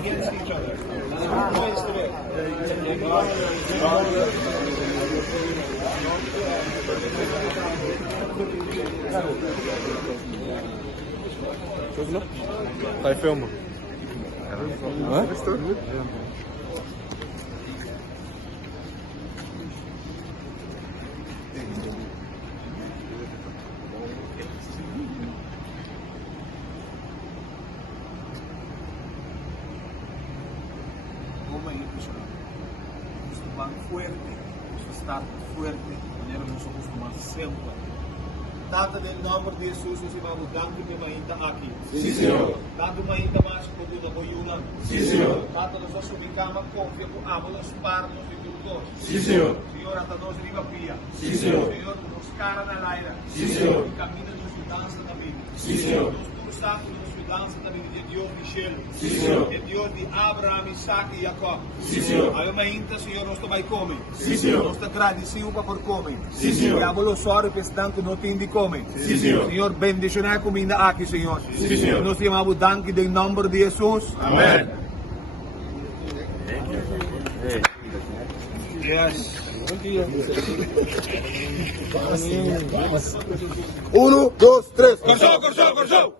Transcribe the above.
against each other. Points today. Vai, filma. Como impresionante. Esto van fuerte, esto está fuerte, de maneira que nós somos sempre. Tata, em nome de Jesus, nós vamos dar uma ainda aqui. Sim, Senhor. Dando uma ainda mais como uma boiuna. Sim, Senhor. Tata, nós subicamos confia com águas, parnos e tudo. Sim, Senhor. Senhor, até nós riba pia. Sim, Senhor. Senhor, nos cara na laira. Sim, Senhor. Caminha nos dança também. Sim, Senhor. Nós tudo sabe nos dança também de Deus de Shelo. Sim, Senhor. É Deus de Abraão, Isaac e Jacob. Sim, Senhor. Aí uma ainda, Senhor, nós também comem. Sim, Senhor. Nós te agradecemos por comer. Sim, Senhor. E abolo soro pensando no tem de comer. Sim, Senhor. Senhor, bendicionar a comida aqui, Senhor. Sim, Senhor. Nós te amamos danke em nome de Jesus. Amém. Yes. 1, 2, 3. Corção, corção, corção.